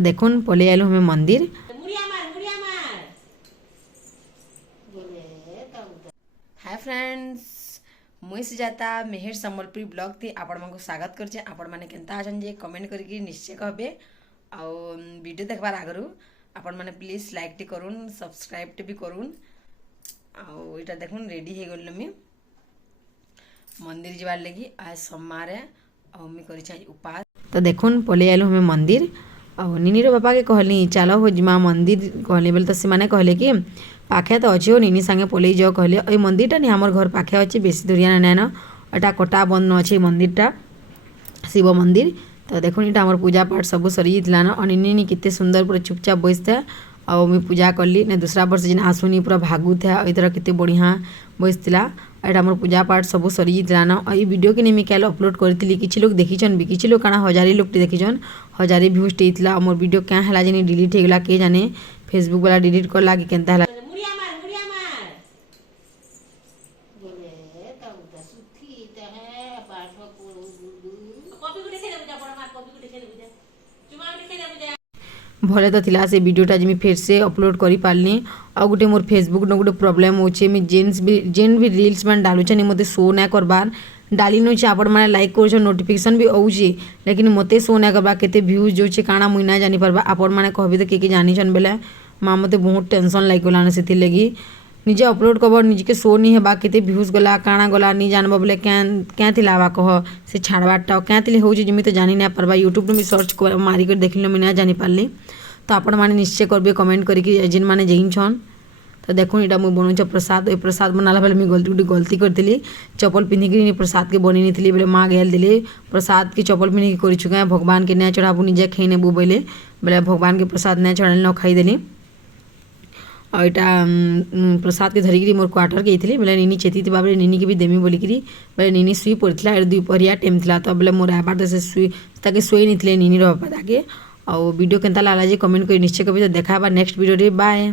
देखुन पलि आलु हमें मंदिर। हाय फ्रेंड्स, मुई सुजाता मेहर संबलपुरी ब्लॉग थी आपण मानक स्वागत करछे। आपण माने केनता अछन जे कमेंट करके निश्चय कहबे। आ वीडियो देखबार आगरु आपण माने प्लीज लाइक टी करूँ, सब्सक्राइब टी भी करूँ। आ इटा देखुन रेडी हे गल मी मंदिर जीवार लगी आज सोमवार है। मी करी उपास तो देखुन पलि आलु हमें मंदिर। निनीर बापा के कहली चलो हो जिमा मंदिर कहली बोले तो से माने कहले कि पाखे तो अच्छे हो निनी सांगे पलि जाओ कहले। ये मंदिरटा नहीं आमर घर पाखे अच्छे बेसी दूरिया नाइन एटा कटा बंद अच्छे मंदिरटा शिव मंदिर। तो देखो इटा आमर पूजा पाठ सब सरी जाता न। निनी कितने सुंदर पूरा चुपचाप बसता और मुझे पूजा कली ने दूसरा वर्ष जिन आसुनी पूरा भागु था इधर कितने बढ़िया बसला। एटा मोर पूजा पाठ सब सरी जाता न। और ये वीडियो के नहीं क्या अपलोड करी किसी लोग देखीछन भी किसी लोग काना हजारी लोग देखीछन हजारी भ्यूज टेला। मोर वीडियो क्या है जे डिलीट होगला के जाने फेसबुक वाला डिलीट करला कि केनता है। भले तो थिला से वीडियोटा जी फिर से अपलोड करी पारनी। आ गोटे मोर फेसबुक न गोटे प्रॉब्लम होचे मी जेन भी रील्स मैंने डालुचे मते शो ना करबार डाली नोचे आपण मैंने लाइक कर नोटिफिकेशन भी आउचे लेकिन मते शो ना करबा केते व्यूज जोचे काना मुई ना जानी परबा। आपण मैंने कहबे तो के जानिछन बेले माँ मते बहुत टेंशन लाग गलान से लगी निजे अपलोड करब निजे शो नहीं हेबा केते व्यूज गला काना गला नहीं जानबा बोले क्या थिला कह से छाड़बाटा क्या थिले होउचे जिमी तो जानी ना परबा। यूट्यूब में सर्च मारी कर देखल मैं ना जानी पारली। तो आपण मैंने निश्चय करबे कमेंट करके जिन मैंने जेइछन। तो देखो इटा मुझे बनौछ प्रसाद प्रसाद बनाला बेले मुझे गलती करती चप्पल पिंधिकी प्रसाद के बनी थी बोले माँ गहल दिली प्रसाद की चप्पल पिंधिकी कर भगवान के नहीं चढ़ाबू निजे खाई नेबू बोले बोले भगवान के प्रसाद नहीं चढ़ाल न खाईदेली। और यहाँ प्रसाद के धरिकी मोर क्वार्टर गई बोले निनी चेती थी बोले निनी के भी देमी बोलिकी बोले निनी शुई पड़ता दुपहरिया टाइम था। तो बोले मोर आबार से शुई शुई नहीं निनी बापा ताके। और वीडियो केनता लागला जे कमेंट कर निश्चय कभी। तो देखा नेक्स्ट वीडियो बाय।